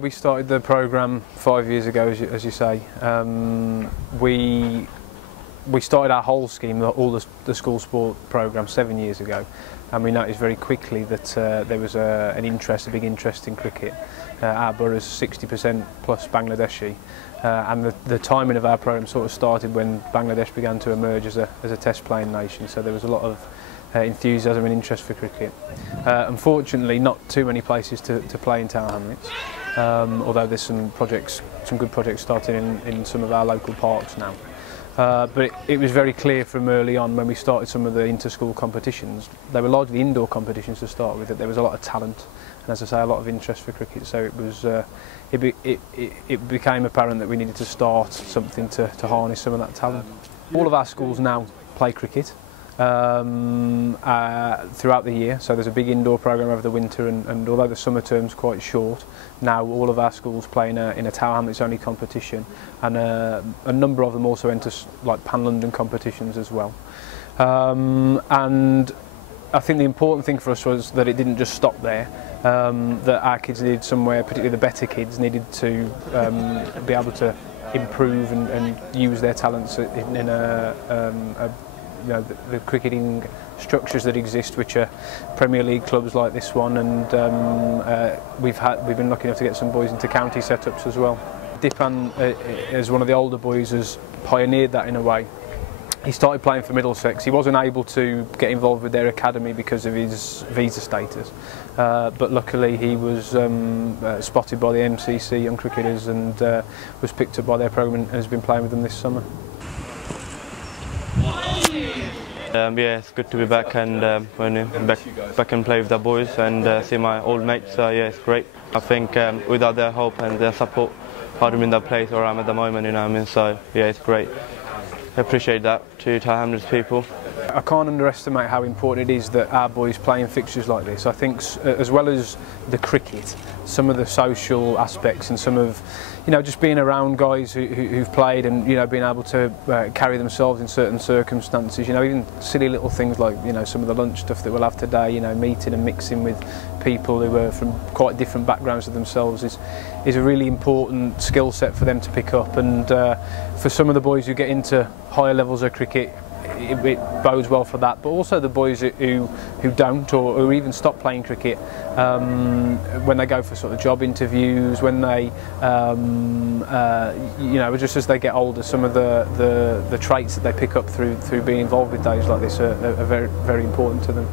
We started the programme 5 years ago, as you say. We started our whole scheme, all the school sport programme 7 years ago, and we noticed very quickly that there was a big interest in cricket. Our borough's 60% plus Bangladeshi, and the timing of our programme sort of started when Bangladesh began to emerge as a test playing nation, so there was a lot of enthusiasm and interest for cricket. Unfortunately, not too many places to play in Tower Hamlets, although there's some good projects starting in some of our local parks now. But it was very clear from early on when we started some of the inter-school competitions. They were largely indoor competitions to start with, that there was a lot of talent and, as I say, a lot of interest for cricket. So it became apparent that we needed to start something to harness some of that talent. All of our schools now play cricket throughout the year, so there's a big indoor programme over the winter, and although the summer term's quite short, now all of our schools play in a Tower Hamlets only competition, and a number of them also enter like Pan-London competitions as well. And I think the important thing for us was that it didn't just stop there, that our kids needed somewhere, particularly the better kids, needed to be able to improve and use their talents in the cricketing structures that exist, which are Premier League clubs like this one, and we've been lucky enough to get some boys into county setups as well. Dipayan, as one of the older boys, has pioneered that in a way. He started playing for Middlesex. He wasn't able to get involved with their academy because of his visa status, but luckily he was spotted by the MCC young cricketers and was picked up by their programme and has been playing with them this summer. Yeah, it's good to be back and back and play with the boys and see my old mates. So yeah, it's great. I think without their help and their support, I wouldn't be in the place where I'm at the moment. You know what I mean? So yeah, it's great. I appreciate that to Tower Hamlets people. I can't underestimate how important it is that our boys play in fixtures like this. I think as well as the cricket, some of the social aspects and some of, just being around guys who've played and, being able to carry themselves in certain circumstances, even silly little things like, some of the lunch stuff that we'll have today, meeting and mixing with people who are from quite different backgrounds to themselves is a really important skill set for them to pick up. And for some of the boys who get into higher levels of cricket, it bodes well for that, but also the boys who don't or even stop playing cricket, when they go for sort of job interviews, when they just as they get older, some of the traits that they pick up through being involved with days like this are very, very important to them.